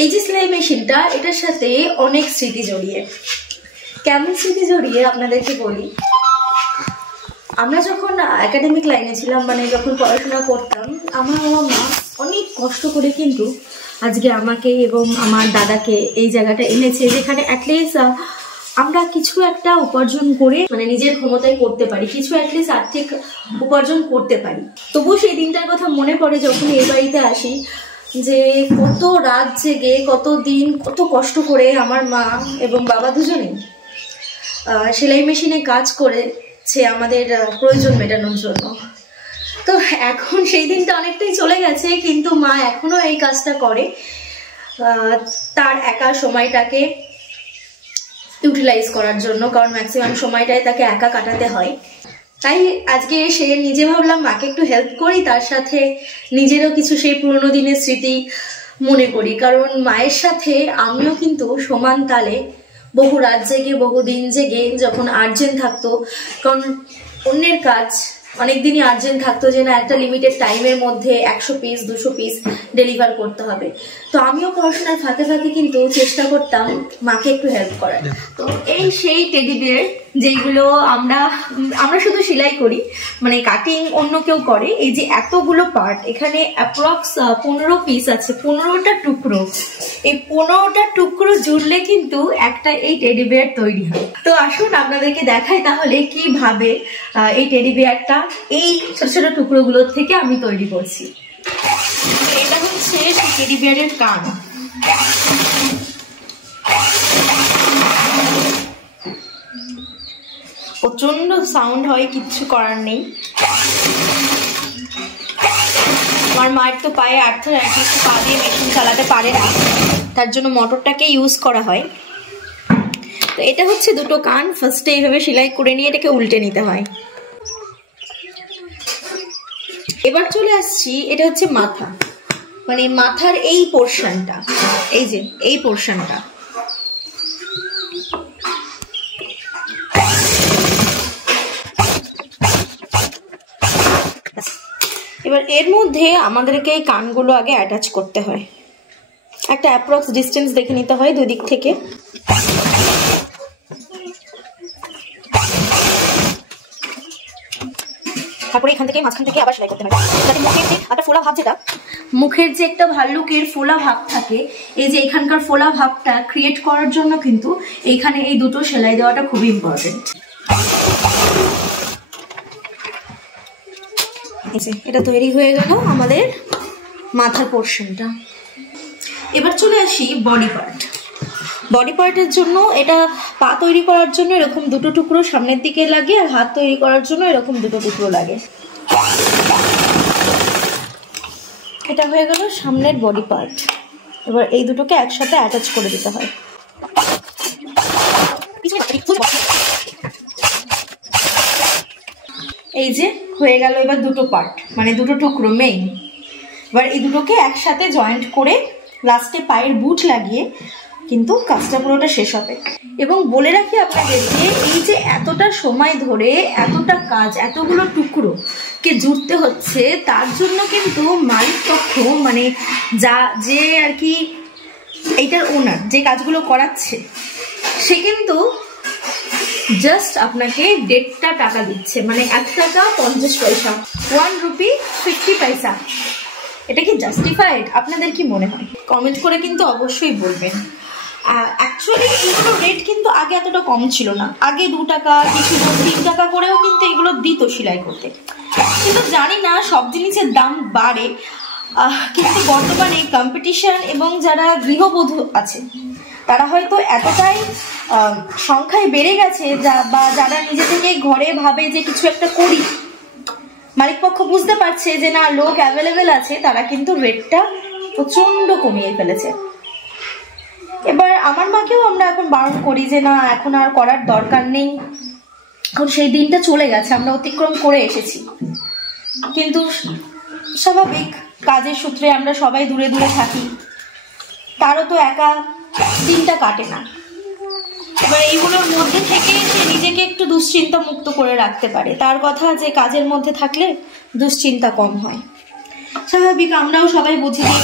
এই যে সেলাই মেশিনটা, এটার সাথে অনেক স্মৃতি জড়িয়ে। কেমন স্মৃতি জড়িয়ে আপনাদেরকে বলি। আমরা যখন একাডেমিক লাইনে ছিলাম, মানে যখন পড়াশোনা করতাম, আমার মা অনেক কষ্ট করে কিন্তু আজকে আমাকে এবং আমার দাদাকে এই জায়গাটা এনেছে, যেখানে অ্যাটলিস্ট আমরা কিছু একটা উপার্জন করে মানে নিজের ক্ষমতায় করতে পারি, কিছু অ্যাটলিস্ট আর্থিক উপার্জন করতে পারি। তবুও সেই দিনটার কথা মনে পড়ে যখন এই বাড়িতে আসি, যে কত রাত জেগে, কত দিন, কত কষ্ট করে আমার মা এবং বাবা দুজনেই সেলাই মেশিনে কাজ করেছে আমাদের প্রয়োজন মেটানোর জন্য। তো এখন সেই দিনটা অনেকটাই চলে গেছে, কিন্তু মা এখনো এই কাজটা করে, তার একা সময়টাকে ইউটিলাইজ করার জন্য, কারণ ম্যাক্সিমাম সময়টাই তাকে একা কাটাতে হয়। তাই আজকে সে নিজে ভাবলাম মাকে একটু হেল্প করি, তার সাথে নিজেরও কিছু সেই পুরোনো দিনের স্মৃতি মনে করি। কারণ মায়ের সাথে আমিও কিন্তু সমান তালে বহু রাত জেগে, বহু দিন জেগে, যখন আর্জেন্ট থাকতো, কারণ অন্যের কাজ অনেকদিনই আর্জেন্ট থাকতো যে না একটা লিমিটেড টাইমের মধ্যে 100 পিস 200 পিস ডেলিভার করতে হবে, তো আমিও পড়াশোনার ফাঁকে ফাঁকে কিন্তু চেষ্টা করতাম মাকে একটু হেল্প করার। তো এই সেই টেডি বিয়ার যেগুলো আমরা শুধু সেলাই করি, মানে কাটিং অন্য কেউ করে। এই যে এতগুলো পার্ট, এখানে অ্যাপ্রক্স 15 পিস আছে, 15টা টুকরো। এই 15টা টুকরো জুড়লে কিন্তু একটা এই টেডি বিয়ার তৈরি হয়। তো আসুন আপনাদেরকে দেখাই তাহলে কিভাবে এই টেডি বিয়ারটা এই ছোট ছোট টুকরোগুলোর থেকে আমি তৈরি করছি। এটা হচ্ছে সেই টেডি বিয়ারের কান। প্রচন্ড সাউন্ড হয়, কিচ্ছু করার নেই। আমার মায়ের তো পায়ে আর্থ্রাইটিস, পা দিয়ে মেশিন চালাতে পারে না, তার জন্য মোটরটাকে ইউজ করা হয়। তো এটা হচ্ছে দুটো কান। ফার্স্টে এইভাবে সেলাই করে নিয়ে এটাকে উল্টে নিতে হয়। এবার চলে আসছি, এটা হচ্ছে মাথা, মানে মাথার এই পোর্শনটা, এই যে এই পোর্শনটা। এবার এর মধ্যে আমাদেরকে এই কানগুলো আগে অ্যাটাচ করতে হয়। একটা অ্যাপ্রক্স ডিস্টেন্স দেখে নিতে হয় দুই দিক থেকে। তারপরে এখান থেকে মাঝখান থেকে আবার সেলাই করতে হয়, যাতে মুখের যে একটা ফোলা ভাব, যেটা মুখের যে একটা ভাল্লুকের ফোলা ভাব থাকে, এই যে এখানকার ফোলা ভাবটা ক্রিয়েট করার জন্য কিন্তু এইখানে এই দুটো সেলাই দেওয়াটা খুবই ইম্পর্টেন্ট। এটা তৈরি হয়ে গেল আমাদের মাথার পোর্শনটা। এবার চলে আসি বডি পার্ট। বডি পার্টের জন্য এটা পা তৈরি করার জন্য এরকম দুটো টুকরো সামনের দিকে লাগে, আর হাত তৈরি করার জন্য এরকম দুটো টুকরো লাগে। এটা হয়ে গেল সামনের বডি পার্ট। এবার এই দুটোকে একসাথে অ্যাটাচ করে দিতে হয়। এই যে হয়ে গেল এবার দুটো পার্ট, মানে দুটো টুকরো মেইন। এবার এই দুটোকে একসাথে জয়েন্ট করে লাস্টে পায়ের বুট লাগিয়ে কিন্তু কাজটা পুরোটা শেষ হবে। এবং বলে রাখি আপনাদের যে এই যে এতটা সময় ধরে এতটা কাজ, এতগুলো টুকরো কে জুড়তে হচ্ছে, তার জন্য কিন্তু মালিক পক্ষ, মানে যে আর কি এইটার ওনার, যে কাজগুলো করাচ্ছে, সে কিন্তু জাস্ট আপনাকে 1.5 টাকা দিচ্ছে, মানে 1 টাকা 50 পয়সা, 1 রুপি 50 পয়সা। এটা কি জাস্টিফাইড? আপনাদের কি মনে হয়? কমেন্ট করে কিন্তু অবশ্যই বলবেন। অ্যাকচুয়ালি এগুলো রেট কিন্তু আগে এতটা কম ছিল না। আগে 2 টাকা, কিছু 3 টাকা করেও কিন্তু এগুলো দিত সেলাই করতে। কিন্তু জানি না, সব জিনিসের দাম বাড়ে, কিন্তু বর্তমানে কম্পিটিশন এবং যারা গৃহবধূ আছে তারা হয়তো এতটাই সংখ্যায় বেড়ে গেছে, বা যারা নিজে থেকেই ঘরে ভাবে যে কিছু একটা করি, মালিকপক্ষ বুঝতে পারছে যে না লোক অ্যাভেলেবেল আছে, তারা কিন্তু রেটটা প্রচন্ড কমিয়ে ফেলেছে। এবার আমার মাকেও আমরা এখন বারণ করি যে না, এখন আর করার দরকার নেই, এখন সেই দিনটা চলে গেছে, আমরা অতিক্রম করে এসেছি। কিন্তু স্বাভাবিক, কাজের সূত্রে আমরা সবাই দূরে দূরে থাকি, তারও তো একা দিনটা কাটে না। এবার এইগুলোর মধ্যে থেকে সে নিজেকে একটু দুশ্চিন্তা মুক্ত করে রাখতে পারে। তার কথা যে কাজের মধ্যে থাকলে দুশ্চিন্তা কম হয়। স্বাভাবিক, আমরাও সবাই বুঝি যে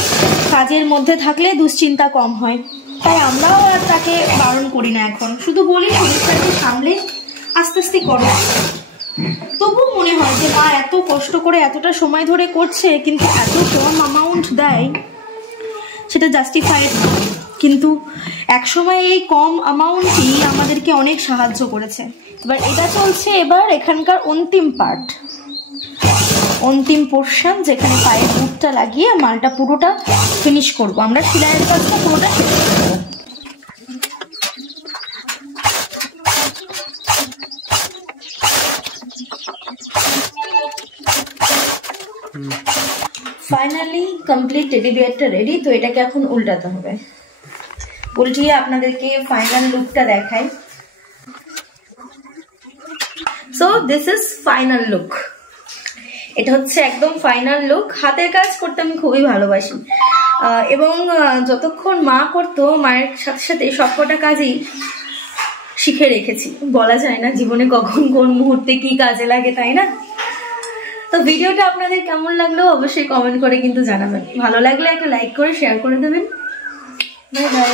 কাজের মধ্যে থাকলে দুশ্চিন্তা কম হয়, তাই আমরাও আর তাকে বারণ করি না এখন, শুধু বলি শরীরটাকে সামলে আস্তে আস্তে করো। তবু মনে হয় যে মা এত কষ্ট করে এতটা সময় ধরে করছে কিন্তু এত কম অ্যামাউন্ট দেয়, সেটা জাস্টিফাইড নয়। কিন্তু একসময় এই কম অ্যামাউন্টই আমাদেরকে অনেক সাহায্য করেছে। এবার এটা চলছে এবার এখানকার অন্তিম পার্ট, অন্তিম পোর্শন, যেখানে পায়ের বুটটা লাগিয়ে মালটা পুরোটা ফিনিশ করব। আমরা সেলাইয়ের কাজটা পুরোটা শেষ করবো। ফাইনালি কমপ্লিট টেডি বিয়ারটা রেডি। তো এটাকে এখন উল্টাতে হবে, উল্টিয়ে আপনাদেরকে ফাইনাল লুকটা দেখাই। So this is final look. এটা হচ্ছে একদম ফাইনাল লুক। হাতের কাজ করতে আমি খুবই ভালোবাসি এবং যতক্ষণ মা করতো মায়ের সাথে সাথে সবকটা কাজই শিখে রেখেছি। বলা যায় না জীবনে কখন কোন মুহূর্তে কি কাজে লাগে, তাই না? তো ভিডিওটা আপনাদের কেমন লাগলো অবশ্যই কমেন্ট করে কিন্তু জানাবেন। ভালো লাগলে একটা লাইক করে শেয়ার করে দেবেন। Bye bye.